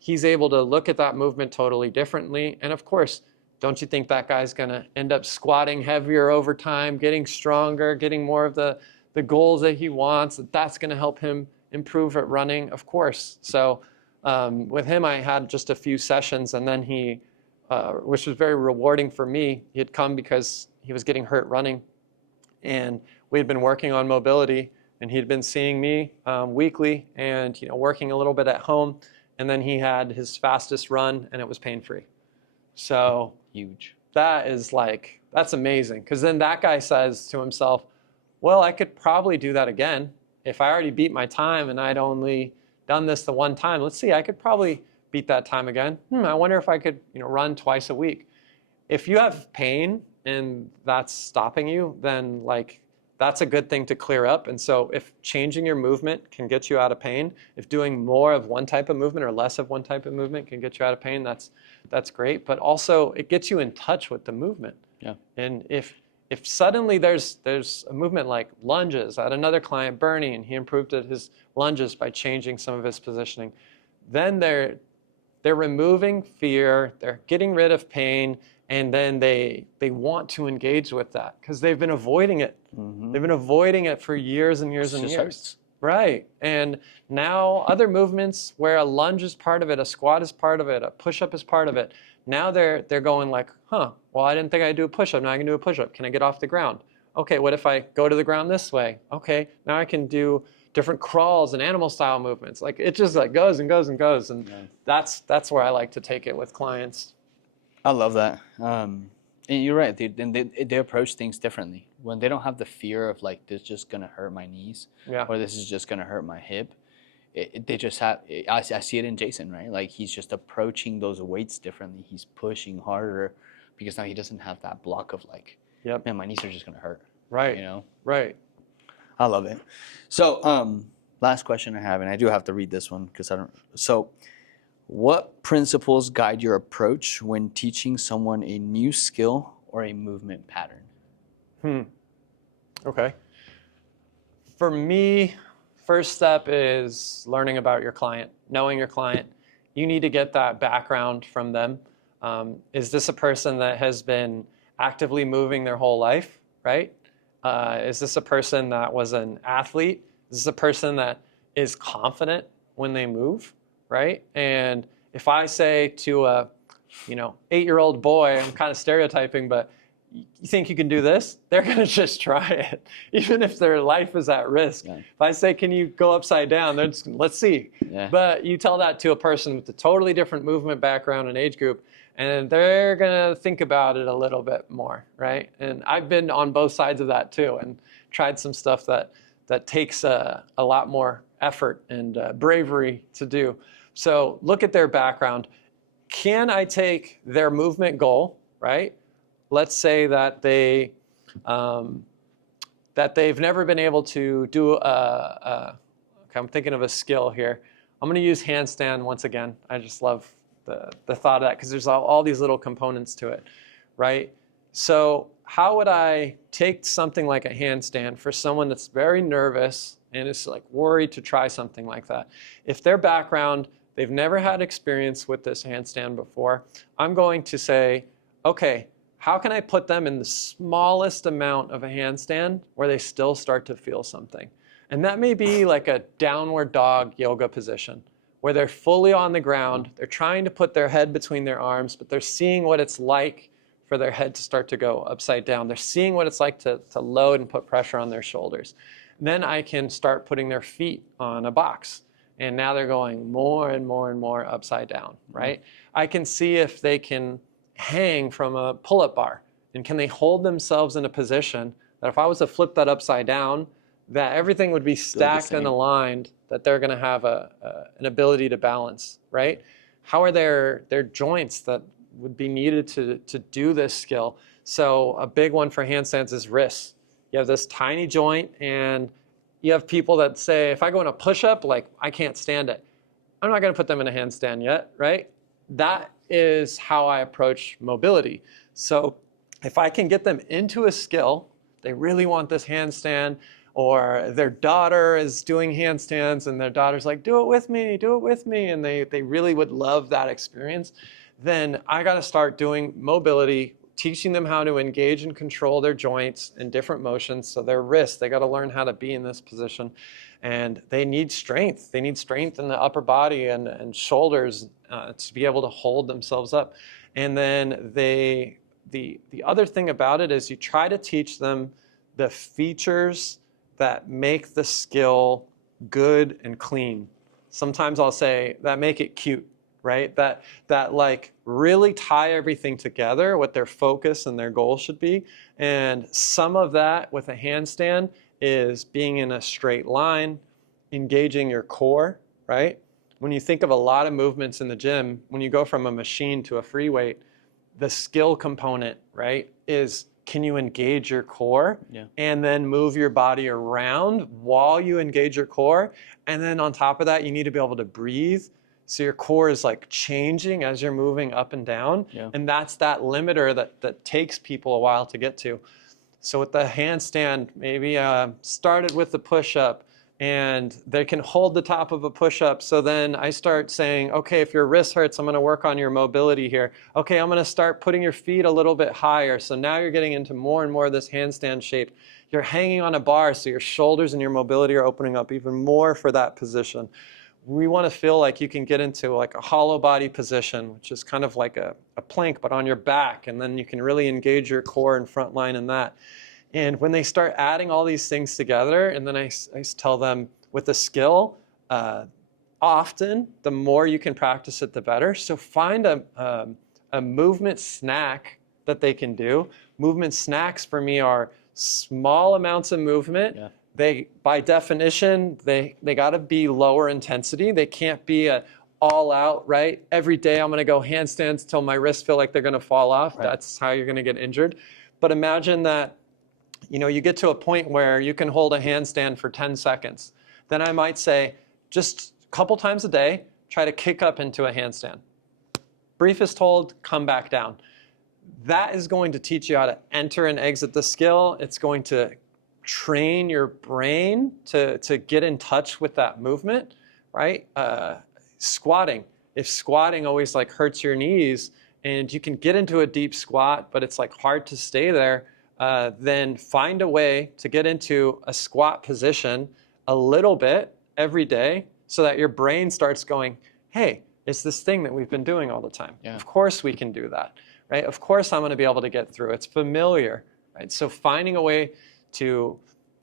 he's able to look at that movement totally differently. And of course, don't you think that guy's going to end up squatting heavier over time, getting stronger, getting more of the goals that he wants? That's going to help him improve at running, of course. So with him, I had just a few sessions, and then he, which was very rewarding for me, he had come because he was getting hurt running. And we had been working on mobility, and he'd been seeing me weekly and working a little bit at home. And then he had his fastest run, and it was pain-free. So Huge. That's amazing. Because then that guy says to himself, well, I could probably do that again. If I already beat my time and I'd only done this the one time, let's see, I could probably beat that time again. I wonder if I could run twice a week. If you have pain and that's stopping you, then that's a good thing to clear up. And so if changing your movement can get you out of pain, if doing more of one type of movement or less of one type of movement can get you out of pain, that's great. But also it gets you in touch with the movement. Yeah. And if suddenly there's a movement like lunges, I had another client, Bernie, and he improved at his lunges by changing some of his positioning, then they're removing fear, they're getting rid of pain, and then they want to engage with that because they've been avoiding it. Mm-hmm. They've been avoiding it for years and years and years. Hurts. Right. And now other movements where a lunge is part of it, a squat is part of it, a push-up is part of it. Now they're going like, well, I didn't think I'd do a push-up. Now I can do a push-up. Can I get off the ground? Okay, what if I go to the ground this way? Okay, now I can do different crawls and animal style movements. Like it just like goes and goes and goes. And that's where I like to take it with clients. I love that. And you're right. They approach things differently. When they don't have the fear of like, this is just going to hurt my knees, or this is just going to hurt my hip, they just have, I see it in Jason, right? Like he's just approaching those weights differently. He's pushing harder because now he doesn't have that block of like, man, my knees are just going to hurt. Right. You know? Right. I love it. So, last question I have, and I do have to read this one because I don't. So, what principles guide your approach when teaching someone a new skill or a movement pattern? Okay. For me, first step is learning about your client, knowing your client. You need to get that background from them. Is this a person that has been actively moving their whole life, right? Is this a person that was an athlete? Is this a person that is confident when they move, right? And if I say to a 8-year-old boy, I'm kind of stereotyping, but you think you can do this? They're going to just try it, even if their life is at risk. Yeah. If I say, can you go upside down? They're just, let's see. Yeah. But you tell that to a person with a totally different movement background and age group, and they're going to think about it a little bit more, right? And I've been on both sides of that too, and tried some stuff that takes a lot more effort and bravery to do. So look at their background. Can I take their movement goal, right? Let's say that they've never been able to do okay, I'm thinking of a skill here. I'm going to use handstand once again. I just love the thought of that because there's all these little components to it, right? So how would I take something like a handstand for someone that's very nervous and is like worried to try something like that? If their background, they've never had experience with this handstand before, I'm going to say, okay, how can I put them in the smallest amount of a handstand where they still start to feel something? And that may be like a downward dog yoga position where they're fully on the ground. They're trying to put their head between their arms, but they're seeing what it's like for their head to start to go upside down. They're seeing what it's like to load and put pressure on their shoulders. And then I can start putting their feet on a box. And now they're going more and more and more upside down, right? I can see if they can hang from a pull-up bar, and can they hold themselves in a position that if I was to flip that upside down, that everything would be stacked and aligned, that they're going to have an ability to balance, right? How are their joints that would be needed to do this skill? So a big one for handstands is wrists. You have this tiny joint, and you have people that say, if I go in a push-up, like I can't stand it. I'm not going to put them in a handstand yet, right? That is how I approach mobility. So if I can get them into a skill, they really want this handstand, or their daughter is doing handstands and their daughter's like, do it with me, and they really would love that experience, then I got to start doing mobility, teaching them how to engage and control their joints in different motions. So their wrists, they got to learn how to be in this position. And they need strength. They need strength in the upper body and shoulders to be able to hold themselves up. And then the other thing about it is you try to teach them the features that make the skill good and clean. Sometimes I'll say that make it cute, right? That like really tie everything together, what their focus and their goal should be. And some of that with a handstand is being in a straight line, engaging your core, right? When you think of a lot of movements in the gym, when you go from a machine to a free weight, the skill component, right, is can you engage your core and then move your body around while you engage your core? And then on top of that, you need to be able to breathe. So your core is like changing as you're moving up and down. Yeah. And that's that limiter that takes people a while to get to. So with the handstand, maybe started with the push-up, and they can hold the top of a push-up. So then I start saying, okay, if your wrist hurts, I'm going to work on your mobility here. Okay, I'm going to start putting your feet a little bit higher. So now you're getting into more and more of this handstand shape. You're hanging on a bar, so your shoulders and your mobility are opening up even more for that position. We want to feel like you can get into like a hollow body position, which is kind of like a plank, but on your back. And then you can really engage your core and front line in that. And when they start adding all these things together, and then I tell them with a skill, often the more you can practice it, the better. So find a movement snack that they can do. Movement snacks for me are small amounts of movement. Yeah. They, by definition, they got to be lower intensity. They can't be a all out, right? Every day I'm going to go handstands till my wrists feel like they're going to fall off. Right. That's how you're going to get injured. But imagine that, you get to a point where you can hold a handstand for 10 seconds. Then I might say, just a couple times a day, try to kick up into a handstand. Briefest hold, come back down. That is going to teach you how to enter and exit the skill. It's going to train your brain to get in touch with that movement, right? Squatting. If squatting always like hurts your knees and you can get into a deep squat, but it's like hard to stay there, then find a way to get into a squat position a little bit every day so that your brain starts going, hey, it's this thing that we've been doing all the time. Yeah. Of course we can do that, right? Of course I'm going to be able to get through. It's familiar, right? So finding a way to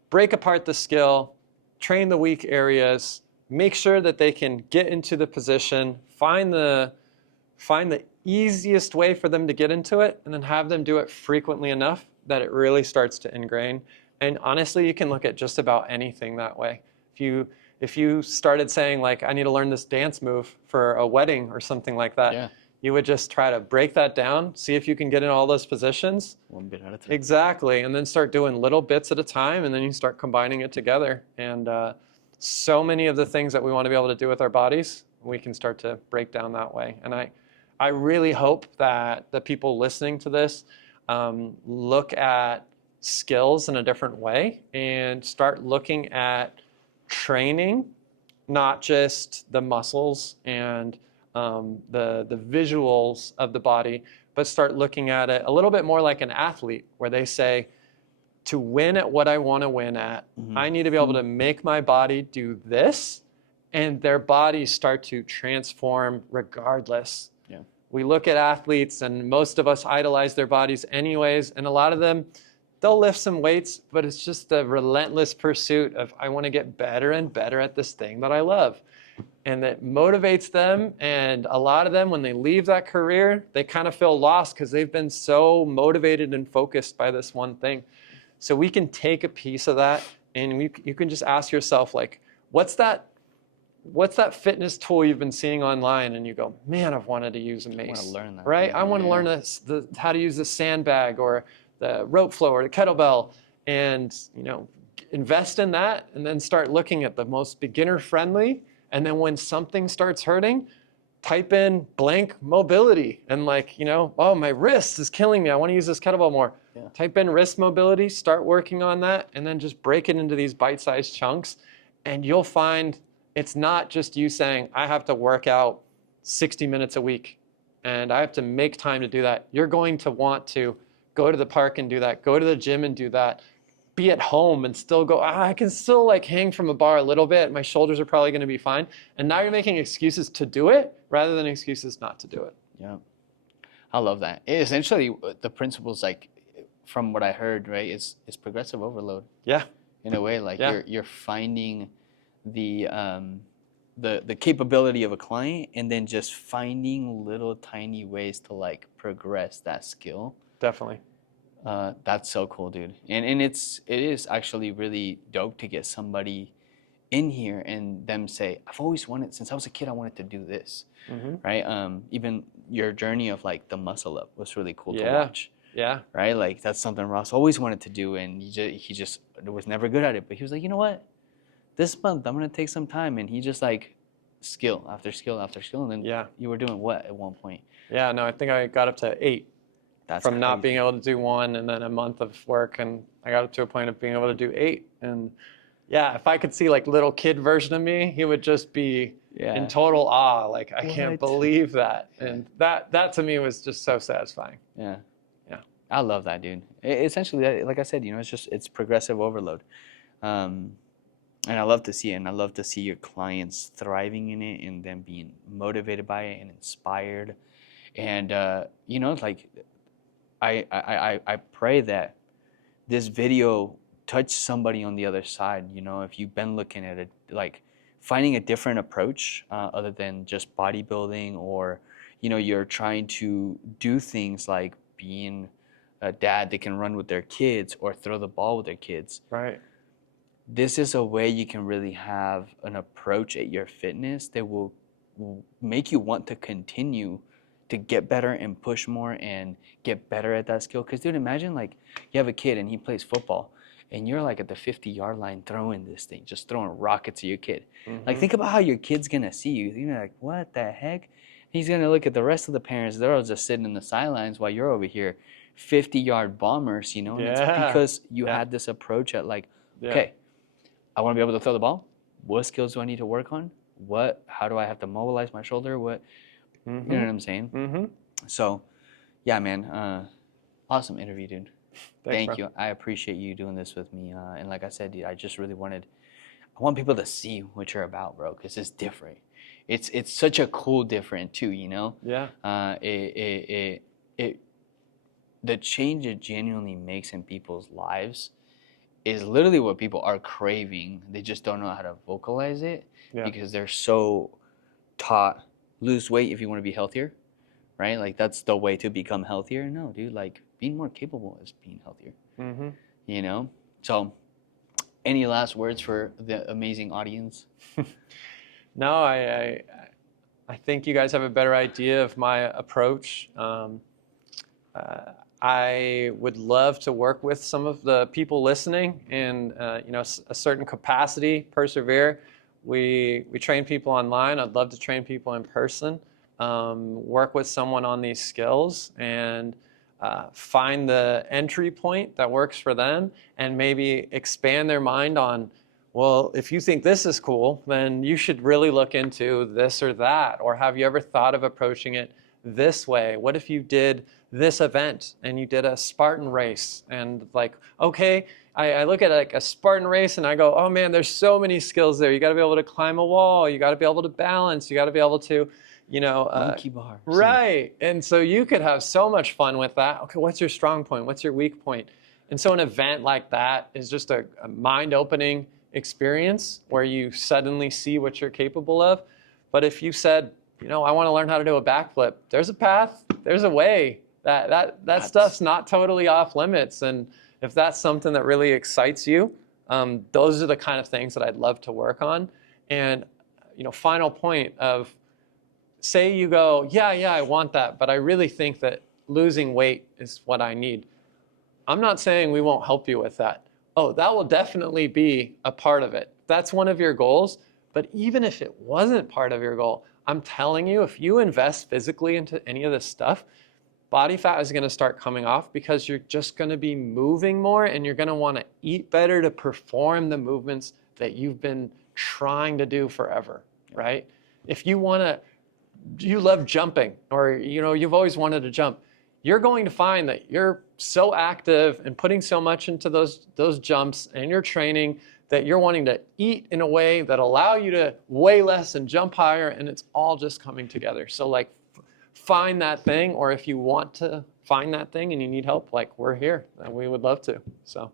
break apart the skill, train the weak areas, make sure that they can get into the position, find the easiest way for them to get into it, and then have them do it frequently enough that it really starts to ingrain. And honestly, you can look at just about anything that way. If you started saying like, I need to learn this dance move for a wedding or something like that, Yeah. you would just try to break that down, see if you can get in all those positions. One bit at a time. Exactly, and then start doing little bits at a time, and then you start combining it together. And so many of the things that we want to be able to do with our bodies, we can start to break down that way. And I really hope that the people listening to this look at skills in a different way and start looking at training, not just the muscles and the visuals of the body, but start looking at it a little bit more like an athlete, where they say, to win at what I want to win at, I need to be able to make my body do this, and their bodies start to transform regardless. Yeah. We look at athletes, and most of us idolize their bodies anyways, and a lot of them, they'll lift some weights, but it's just the relentless pursuit of, I want to get better and better at this thing that I love. And that motivates them. And a lot of them, when they leave that career, they kind of feel lost because they've been so motivated and focused by this one thing. So we can take a piece of that, and you can just ask yourself, like, what's that fitness tool you've been seeing online? And you go, man, I've wanted to use a mace. I want to learn that. Right? Yeah, I want to learn how to use the sandbag or the rope flow or the kettlebell, and invest in that, and then start looking at the most beginner friendly. And then when something starts hurting, type in blank mobility, and oh, my wrist is killing me, I want to use this kettlebell more. Yeah. Type in wrist mobility, start working on that, and then just break it into these bite-sized chunks. And you'll find it's not just you saying, I have to work out 60 minutes a week and I have to make time to do that. You're going to want to go to the park and do that, go to the gym and do that, be at home and still go, I can still hang from a bar a little bit. My shoulders are probably going to be fine. And now you're making excuses to do it rather than excuses not to do it. Yeah. I love that. Essentially, the principles, from what I heard, right, is progressive overload. Yeah. In a way, Yeah. you're finding the capability of a client, and then just finding little tiny ways to progress that skill. Definitely. That's so cool, dude. And it is actually really dope to get somebody in here and them say, I've always wanted, since I was a kid, I wanted to do this, right? Even your journey of the muscle up was really cool to watch. Yeah. Right? That's something Ross always wanted to do, and he just was never good at it. But he was like, you know what? This month I'm gonna take some time, and he just skill after skill after skill, and then you were doing what at one point? Yeah, no, I think I got up to 8. That's from crazy. Not being able to do 1 and then a month of work, and I got up to a point of being able to do 8. And yeah, if I could see little kid version of me, he would just be in total awe. I can't believe that. And that to me was just so satisfying. Yeah. Yeah. I love that, dude. Essentially, like I said, it's progressive overload. And I love to see it, and I love to see your clients thriving in it and them being motivated by it and inspired. And I pray that this video touch somebody on the other side. You know, if you've been looking at it, like finding a different approach other than just bodybuilding, or, you know, you're trying to do things like being a dad that can run with their kids or throw the ball with their kids. Right. This is a way you can really have an approach at your fitness that will make you want to continue to get better and push more and get better at that skill. Because, dude, imagine like you have a kid and he plays football and you're like at the 50-yard line throwing this thing, just throwing rockets at your kid. Like, think about how your kid's gonna see you. You're gonna be like, what the heck? He's gonna look at the rest of the parents. They're all just sitting in the sidelines while you're over here 50-yard bombers, you know? And it's Yeah. because you Yeah. had this approach at like, Yeah. okay, I want to be able to throw the ball. What skills do I need to work on? How do I have to mobilize my shoulder? You know what I'm saying? Mm-hmm. So, yeah, man, awesome interview, dude. Thanks, Thank bro. you. I appreciate you doing this with me. And like I said, dude, I just really I want people to see what you're about, bro, because it's different. It's such a cool different too, you know? Yeah. The change it genuinely makes in people's lives is literally what people are craving. They just don't know how to vocalize it because they're so taught, lose weight if you want to be healthier, right? Like that's the way to become healthier. No, dude, like being more capable is being healthier, Mm-hmm. you know? So any last words for the amazing audience? No, I think you guys have a better idea of my approach. I would love to work with some of the people listening in a certain capacity, persevere. We train people online. I'd love to train people in person. Work with someone on these skills and find the entry point that works for them, and maybe expand their mind on, well, if you think this is cool, then you should really look into this or that. Or have you ever thought of approaching it this way? What if you did this event and you did a Spartan race? And like, okay, I look at like a Spartan race and I go, oh man, there's so many skills there. You got to be able to climb a wall. You got to be able to balance. You got to be able to, Monkey bar. right. And so you could have so much fun with that. Okay, what's your strong point? What's your weak point? And so an event like that is just a mind-opening experience where you suddenly see what you're capable of. But if you said, I want to learn how to do a backflip, there's a path, there's a way. That stuff's not totally off limits. And if that's something that really excites you, those are the kind of things that I'd love to work on. And final point of, say you go, yeah, I want that, but I really think that losing weight is what I need. I'm not saying we won't help you with that. Oh, that will definitely be a part of it. That's one of your goals. But even if it wasn't part of your goal, I'm telling you, if you invest physically into any of this stuff, body fat is going to start coming off because you're just going to be moving more and you're going to want to eat better to perform the movements that you've been trying to do forever, right? If you love jumping, or you've always wanted to jump, you're going to find that you're so active and putting so much into those jumps and your training that you're wanting to eat in a way that allow you to weigh less and jump higher, and it's all just coming together. So like find that thing, or if you want to find that thing and you need help, like we're here and we would love to. So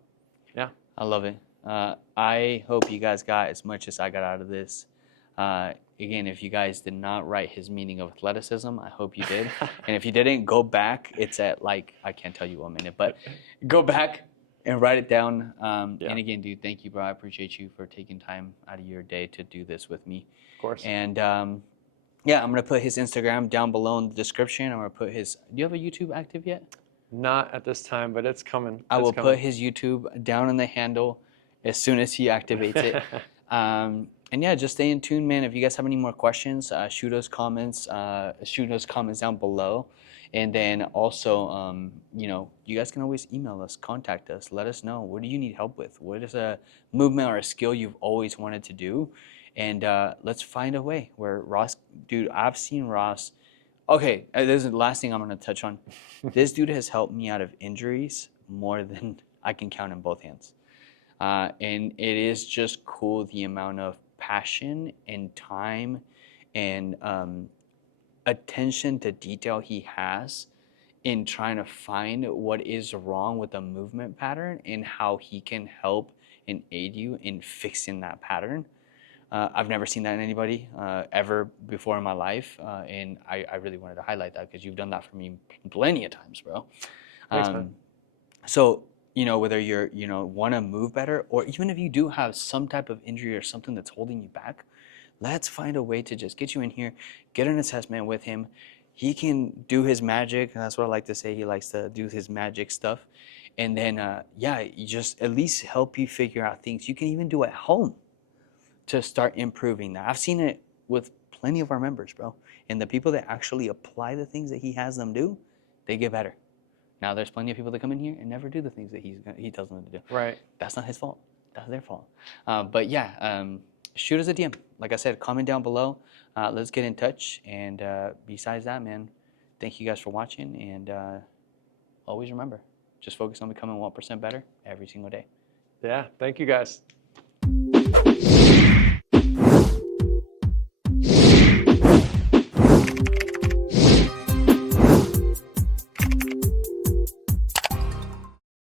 yeah. I love it. I hope you guys got as much as I got out of this. Again, if you guys did not write his meaning of athleticism, I hope you did. And if you didn't, go back. It's at like, I can't tell you 1 minute, but go back and write it down. And again, dude, thank you, bro. I appreciate you for taking time out of your day to do this with me. Of course. And I'm going to put his Instagram down below in the description. I'm going to put his, do you have a YouTube active yet? Not at this time, but it's coming. I will put his YouTube down in the handle as soon as he activates it. And yeah, just stay in tune, man. If you guys have any more questions, shoot us comments down below. And then also, you guys can always email us, contact us, let us know, what do you need help with? What is a movement or a skill you've always wanted to do? And let's find a way where Ross, dude, I've seen Ross. Okay, this is the last thing I'm going to touch on. This dude has helped me out of injuries more than I can count in both hands. And it is just cool the amount of passion and time and attention to detail he has in trying to find what is wrong with the movement pattern and how he can help and aid you in fixing that pattern. I've never seen that in anybody ever before in my life, and I really wanted to highlight that because you've done that for me plenty of times, bro. Thanks, man. So, whether you're, want to move better, or even if you do have some type of injury or something that's holding you back, let's find a way to just get you in here, get an assessment with him. He can do his magic, and that's what I like to say. He likes to do his magic stuff. And then, you just at least help you figure out things you can even do at home to start improving that. I've seen it with plenty of our members, bro. And the people that actually apply the things that he has them do, they get better. Now, there's plenty of people that come in here and never do the things that he tells them to do. Right. That's not his fault. That's their fault. But yeah, shoot us a DM. Like I said, comment down below. Let's get in touch. And besides that, man, thank you guys for watching. And always remember, just focus on becoming 1% better every single day. Yeah. Thank you, guys.